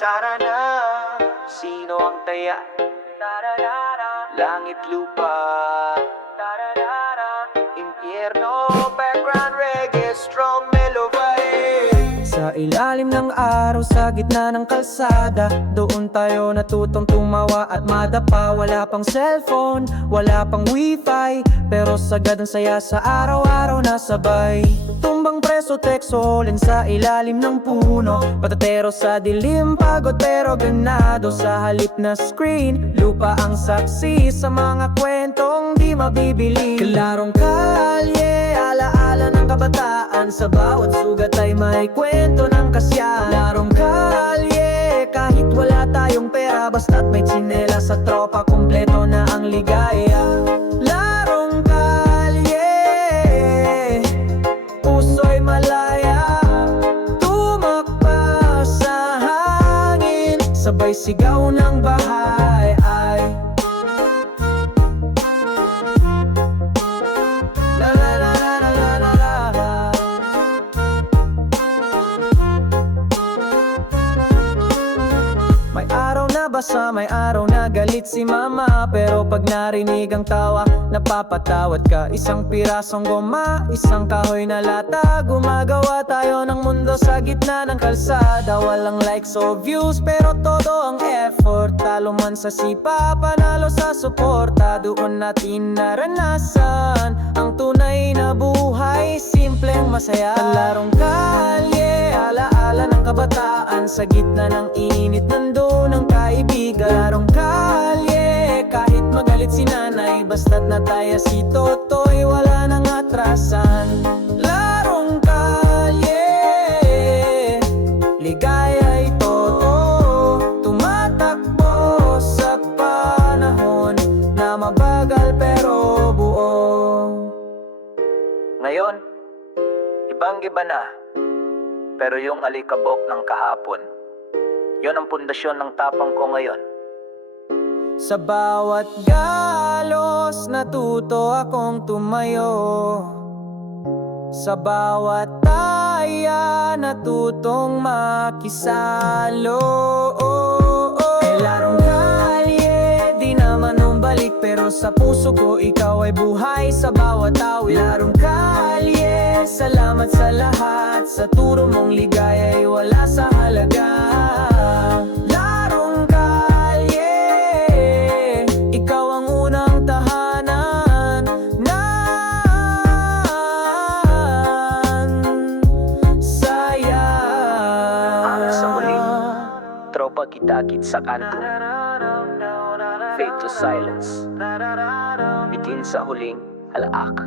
Tara na, sino ang taya? Langit lupa, impyerno, background reggae, strong melody. Sa ilalim ng araw, sa gitna ng kalsada, doon tayo natutong tumawa at madapa. Wala pang cellphone, wala pang wifi, pero sagad ang saya sa araw-araw na sabay. Tumbang preso, teksolin sa ilalim ng puno, patatero sa dilim, pagod pero ganado. Sa halip na screen, lupa ang saksi sa mga kwentong di mabibili. Klarong kalye, alaala ng kabataan, sa bawat sugat ay may kwento ng kasya. Larong kalye, kahit wala tayong pera, basta't may tsinela sa tropa, kumpleto na ang ligaya. Larong kalye, puso'y malaya, tumakpa sa hangin, sabay sigaw ng bahay ay la la la la la la la. May araw na basa, may araw na galit si mama, pero pag narinig ang tawa, napapatawad ka. Isang pirasong goma, isang kahoy na lata, gumagawa tayo ng mundo sa gitna ng kalsada. Walang likes o views, pero todo ang effort. Talo man sa sipa, panalo sa suporta. Doon natin naranasan ang tunay na buhay, simpleng masaya. Larong kalye, alaala ng kabataan, sa gitna ng init nandun ang kaibigan. Larong kalye, kahit magalit si nanay, basta't nataya si Totoy, wala nang atrasan. Larong kalye, ligaya'y totoo, tumatakbo sa panahon na mabagal pero buo. Ngayon, ibang-iba na, pero yung alikabok ng kahapon, yon ang pundasyon ng tapang ko ngayon. Sa bawat galos, natuto akong tumayo. Sa bawat taya, natutong makisalo. Larong kalye, di naman umbalik, pero sa puso ko ikaw ay buhay sa bawat awit. Larong kalye, salamat sa lahat, sa turo mong ligaya ay wala sa halaga. Larong kalye, ikaw ang unang tahanan ng saya. Sa muling tropa kita-kit sa kanto, fade to silence, bitin sa huling halaak.